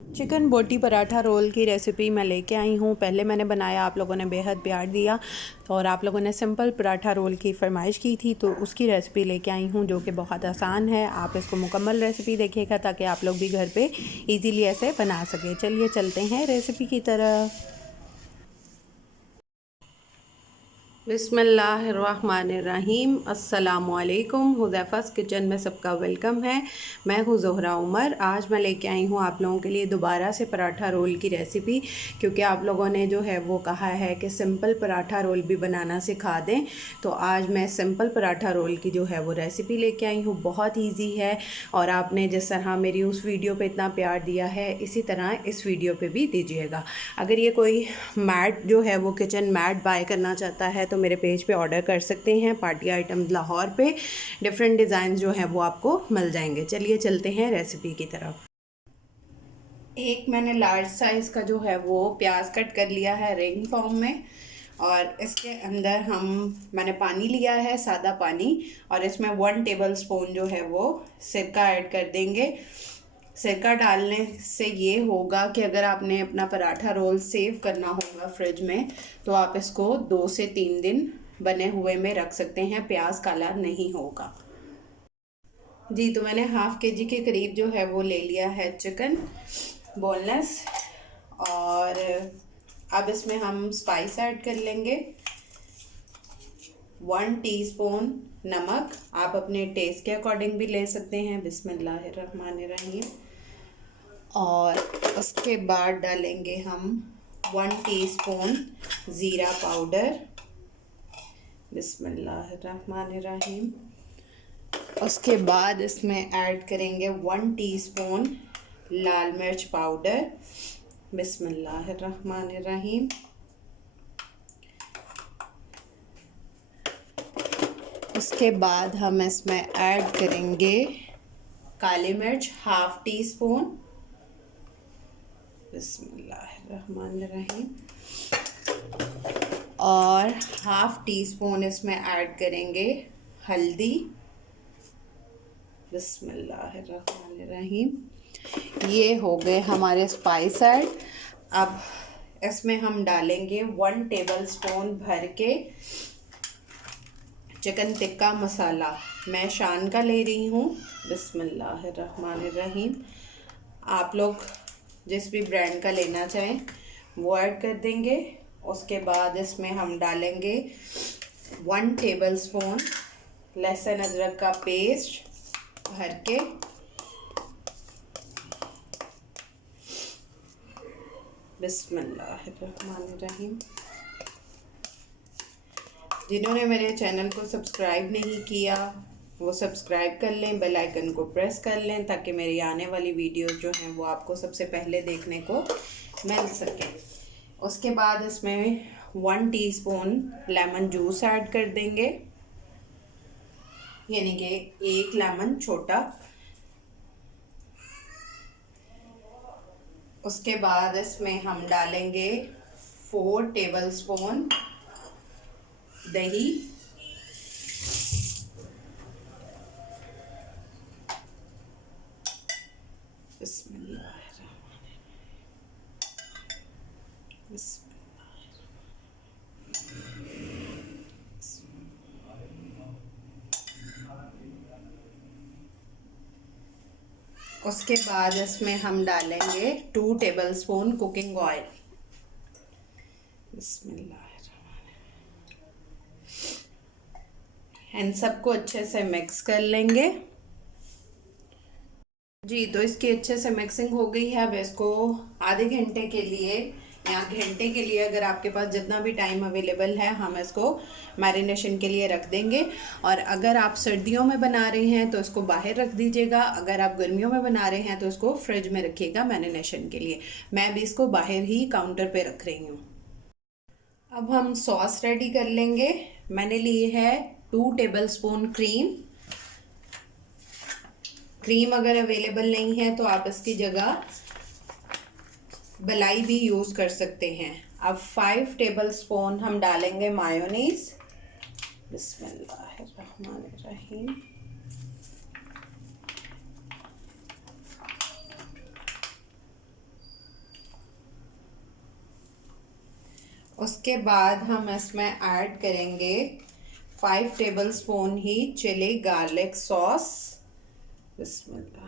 Chicken बोटी paratha role की recipe मैं लेके आई हूँ। पहले मैंने बनाया, आप लोगों ने बेहद प्यार दिया तो और आप लोगों ने सिंपल पराठा रोल की फरमाइश की थी, तो उसकी रेसिपी लेके आई हूँ जो कि बहुत आसान है। आप इसको मुकम्मल रेसिपी देखिएगा ताकि आप लोग भी घर पे इजीली ऐसे बना सकें। चलिए चलते हैं रेसिपी की तरफ। बिस्मिल्लाहिर्रहमानिर्रहीम। अस्सलामुअलैकुम। हुज़ैफ़ा's किचन में सबका वेलकम है। मैं हूँ ज़ोहरा उमर। आज मैं लेके आई हूँ आप लोगों के लिए दोबारा से पराठा रोल की रेसिपी, क्योंकि आप लोगों ने जो है वो कहा है कि सिंपल पराठा रोल भी बनाना सिखा दें। तो आज मैं सिंपल पराठा रोल की जो है वो रेसिपी लेके आई हूँ। बहुत ईजी है और आपने जिस तरह मेरी उस वीडियो पे इतना प्यार दिया है, इसी तरह इस वीडियो पे भी दीजिएगा। अगर ये कोई मैट जो है वो किचन मैट बाय करना चाहता है तो मेरे पेज पे ऑर्डर कर सकते हैं। पार्टी आइटम लाहौर पे डिफरेंट डिज़ाइन जो हैं वो आपको मिल जाएंगे। चलिए चलते हैं रेसिपी की तरफ। एक मैंने लार्ज साइज़ का जो है वो प्याज कट कर लिया है रिंग फॉर्म में, और इसके अंदर मैंने पानी लिया है, सादा पानी, और इसमें 1 टेबल स्पून जो है वो सिरका ऐड कर देंगे। सिरका डालने से ये होगा कि अगर आपने अपना पराठा रोल सेव करना होगा फ्रिज में, तो आप इसको 2 से 3 दिन बने हुए में रख सकते हैं, प्याज काला नहीं होगा। जी, तो मैंने हाफ़ केजी के करीब जो है वो ले लिया है चिकन बोनलेस, और अब इसमें हम स्पाइस ऐड कर लेंगे। 1 टीस्पून नमक, आप अपने टेस्ट के अकॉर्डिंग भी ले सकते हैं। बिस्मिल्लाहिर्रहमानिर्रहीम। और उसके बाद डालेंगे हम 1 टीस्पून ज़ीरा पाउडर। बिस्मिल्लाहिर्रहमानिर्रहीम। उसके बाद इसमें ऐड करेंगे 1 टीस्पून लाल मिर्च पाउडर। बिस्मिल्लाहिर्रहमानिर्रहीम। उसके बाद हम इसमें ऐड करेंगे काली मिर्च हाफ़ टी स्पून। बिस्मिल्लाहिर्रहमानिर्रहीम। और हाफ़ टी स्पून इसमें ऐड करेंगे हल्दी। बिस्मिल्लाहिर्रहमानिर्रहीम। ये हो गए हमारे स्पाइस ऐड। अब इसमें हम डालेंगे 1 टेबल स्पून भर के चिकन टिक्का मसाला। मैं शान का ले रही हूँ। बिस्मिल्लाहिर्रहमानिर्रहीम। आप लोग जिस भी ब्रांड का लेना चाहें वो ऐड कर देंगे। उसके बाद इसमें हम डालेंगे 1 टेबल स्पून लहसुन अदरक का पेस्ट भर के। बिस्मिल्लाहिर्रहमानिर्रहीम। जिन्होंने मेरे चैनल को सब्सक्राइब नहीं किया वो सब्सक्राइब कर लें, बेल आइकन को प्रेस कर लें ताकि मेरी आने वाली वीडियोस जो हैं वो आपको सबसे पहले देखने को मिल सके। उसके बाद इसमें 1 टीस्पून लेमन जूस ऐड कर देंगे, यानी कि 1 लेमन छोटा। उसके बाद इसमें हम डालेंगे 4 टेबल स्पून दही। उसके बाद इसमें हम डालेंगे 2 टेबल स्पून कुकिंग ऑयल। इन सबको अच्छे से मिक्स कर लेंगे। जी, तो इसकी अच्छे से मिक्सिंग हो गई है। अब इसको आधे घंटे के लिए या घंटे के लिए, अगर आपके पास जितना भी टाइम अवेलेबल है, हम इसको मैरिनेशन के लिए रख देंगे। और अगर आप सर्दियों में बना रहे हैं तो इसको बाहर रख दीजिएगा, अगर आप गर्मियों में बना रहे हैं तो इसको फ्रिज में रखिएगा मैरिनेशन के लिए। मैं भी इसको बाहर ही काउंटर पे रख रही हूँ। अब हम सॉस रेडी कर लेंगे। मैंने ली है 2 टेबल स्पून क्रीम। क्रीम अगर अवेलेबल नहीं है तो आप इसकी जगह मलाई भी यूज़ कर सकते हैं। अब 5 टेबल स्पून हम डालेंगे मायोनीज। बिस्मिल्लाहिर्रहमानिर्रहीम। उसके बाद हम इसमें ऐड करेंगे 5 टेबलस्पून ही चिली गार्लिक सॉस। बिस्मिल्लाह।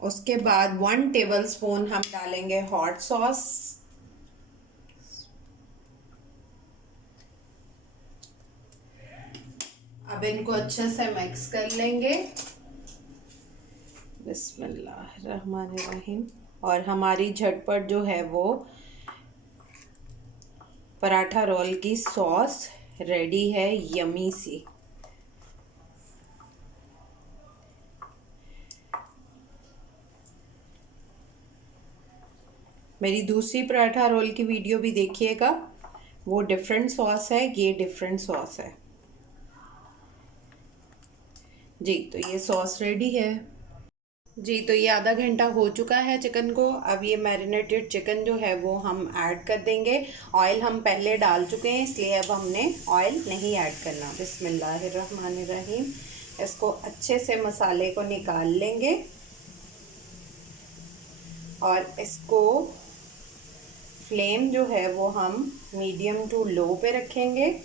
उसके बाद 1 टेबलस्पून हम डालेंगे हॉट सॉस। अब इनको अच्छे से मिक्स कर लेंगे। बिस्मिल्लाहिर्रहमानिर्रहीम। और हमारी झटपट जो है वो पराठा रोल की सॉस रेडी है, यमी सी। मेरी दूसरी पराठा रोल की वीडियो भी देखिएगा, वो डिफरेंट सॉस है, ये डिफरेंट सॉस है जी। तो ये सॉस रेडी है जी। तो ये आधा घंटा हो चुका है चिकन को। अब ये मैरिनेटेड चिकन जो है वो हम ऐड कर देंगे। ऑयल हम पहले डाल चुके हैं, इसलिए अब हमने ऑयल नहीं ऐड करना। बिस्मिल्लाहिर्रहमानिर्रहीम। इसको अच्छे से मसाले को निकाल लेंगे और इसको फ्लेम जो है वो हम मीडियम टू लो पे रखेंगे।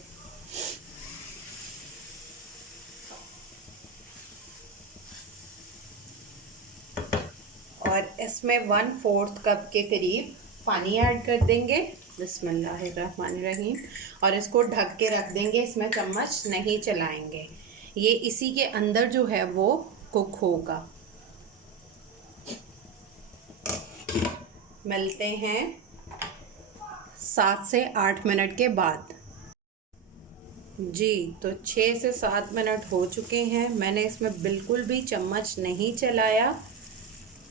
और इसमें 1/4 कप के करीब पानी ऐड कर देंगे। बिस्मिल्लाहिर्रहमानिर्रहीम। और इसको ढक के रख देंगे, इसमें चम्मच नहीं चलाएंगे, ये इसी के अंदर जो है वो कुक होगा। मिलते हैं 7 से 8 मिनट के बाद जी। तो 6 से 7 मिनट हो चुके हैं। मैंने इसमें बिल्कुल भी चम्मच नहीं चलाया,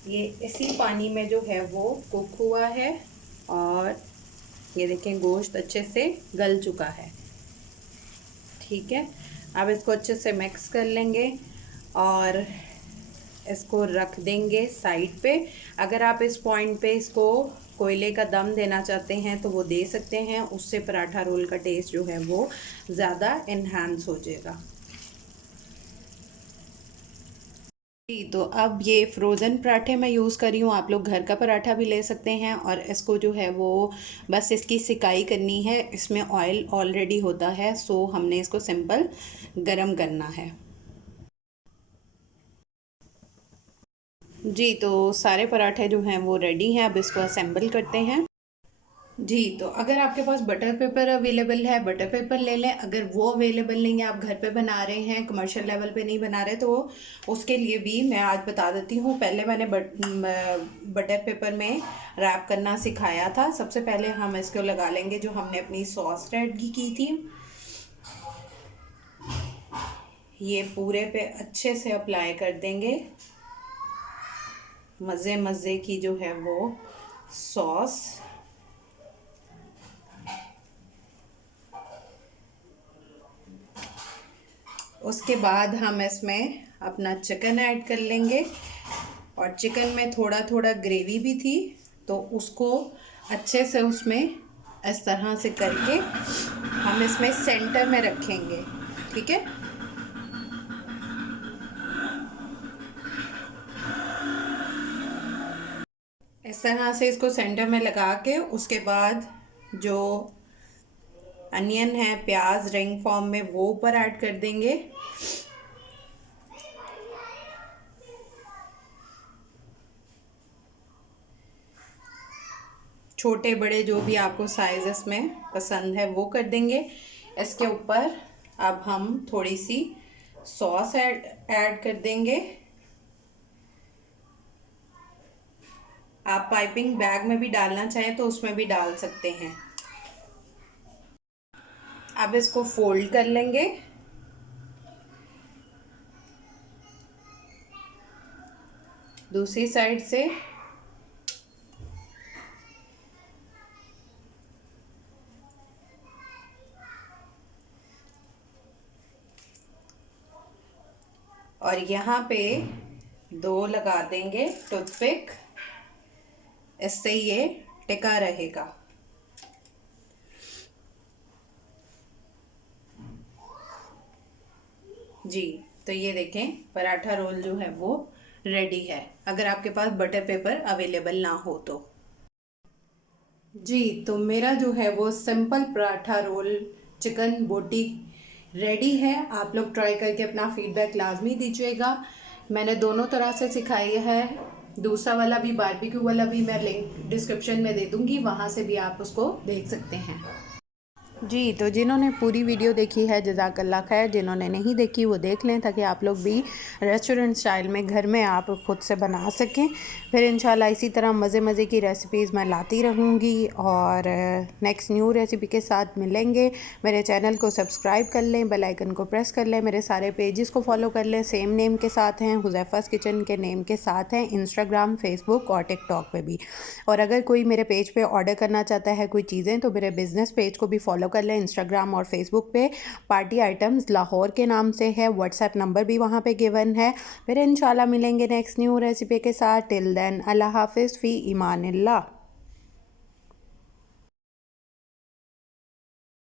ये इसी पानी में जो है वो कुक हुआ है। और ये देखें गोश्त अच्छे से गल चुका है। ठीक है, अब इसको अच्छे से मिक्स कर लेंगे और इसको रख देंगे साइड पे। अगर आप इस पॉइंट पे इसको कोयले का दम देना चाहते हैं तो वो दे सकते हैं, उससे पराठा रोल का टेस्ट जो है वो ज़्यादा इन्हांस हो जाएगा जी। तो अब ये फ्रोज़न पराठे मैं यूज़ कर रही हूँ, आप लोग घर का पराठा भी ले सकते हैं। और इसको जो है वो बस इसकी सिकाई करनी है, इसमें ऑयल ऑलरेडी होता है, सो हमने इसको सिंपल गरम करना है जी। तो सारे पराठे जो हैं वो रेडी हैं, अब इसको असेंबल करते हैं जी। तो अगर आपके पास बटर पेपर अवेलेबल है, बटर पेपर ले लें। अगर वो अवेलेबल नहीं है, आप घर पे बना रहे हैं, कमर्शियल लेवल पे नहीं बना रहे, तो उसके लिए भी मैं आज बता देती हूँ। पहले मैंने बटर पेपर में रैप करना सिखाया था। सबसे पहले हम इसको लगा लेंगे जो हमने अपनी सॉस रेडी की थी, ये पूरे पे अच्छे से अप्लाई कर देंगे। मज़े मज़े की जो है वो सॉस। उसके बाद हम इसमें अपना चिकन ऐड कर लेंगे। और चिकन में थोड़ा थोड़ा ग्रेवी भी थी, तो उसको अच्छे से उसमें इस तरह से करके हम इसमें सेंटर में रखेंगे। ठीक है, इस तरह से इसको सेंटर में लगा के उसके बाद जो अनियन है, प्याज रिंग फॉर्म में, वो ऊपर ऐड कर देंगे। छोटे बड़े जो भी आपको साइज़ में पसंद है वो कर देंगे। इसके ऊपर अब हम थोड़ी सी सॉस ऐड कर देंगे। आप पाइपिंग बैग में भी डालना चाहें तो उसमें भी डाल सकते हैं। अब इसको फोल्ड कर लेंगे। दूसरी साइड से और यहाँ पे 2 लगा देंगे टूथपिक, इससे ये टिका रहेगा जी। तो ये देखें पराठा रोल जो है वो रेडी है, अगर आपके पास बटर पेपर अवेलेबल ना हो तो। जी, तो मेरा जो है वो सिंपल पराठा रोल चिकन बोटी रेडी है। आप लोग ट्राई करके अपना फीडबैक लाजमी दीजिएगा। मैंने दोनों तरह से सिखाई है, दूसरा वाला भी, बारबेक्यू वाला भी मैं लिंक डिस्क्रिप्शन में दे दूँगी, वहाँ से भी आप उसको देख सकते हैं। जी, तो जिन्होंने पूरी वीडियो देखी है जज़ाकल्लाह खैर, जिन्होंने नहीं देखी वो देख लें ताकि आप लोग भी रेस्टोरेंट स्टाइल में घर में आप खुद से बना सकें। फिर इंशाल्लाह इसी तरह मज़े मज़े की रेसिपीज़ मैं लाती रहूँगी और नेक्स्ट न्यू रेसिपी के साथ मिलेंगे। मेरे चैनल को सब्सक्राइब कर लें, बेल आइकन को प्रेस कर लें, मेरे सारे पेजेस को फॉलो कर लें, सेम नेम के साथ हैं, हुज़ैफ़ा's किचन के नेम के साथ हैं, इंस्टाग्राम, फेसबुक और टिकटॉक पे भी। और अगर कोई मेरे पेज पे ऑर्डर करना चाहता है कोई चीज़ें तो मेरे बिज़नेस पेज को भी फॉलो कर लें इंस्टाग्राम और फेसबुक पे। पार्टी आइटम्स लाहौर के नाम से है, व्हाट्सएप नंबर भी वहाँ पे गिवन है। फिर इंशाल्लाह मिलेंगे नेक्स्ट न्यू रेसिपी के साथ। टिल देन अल्लाह हाफिज़ फ़ी ईमानिल्लाह।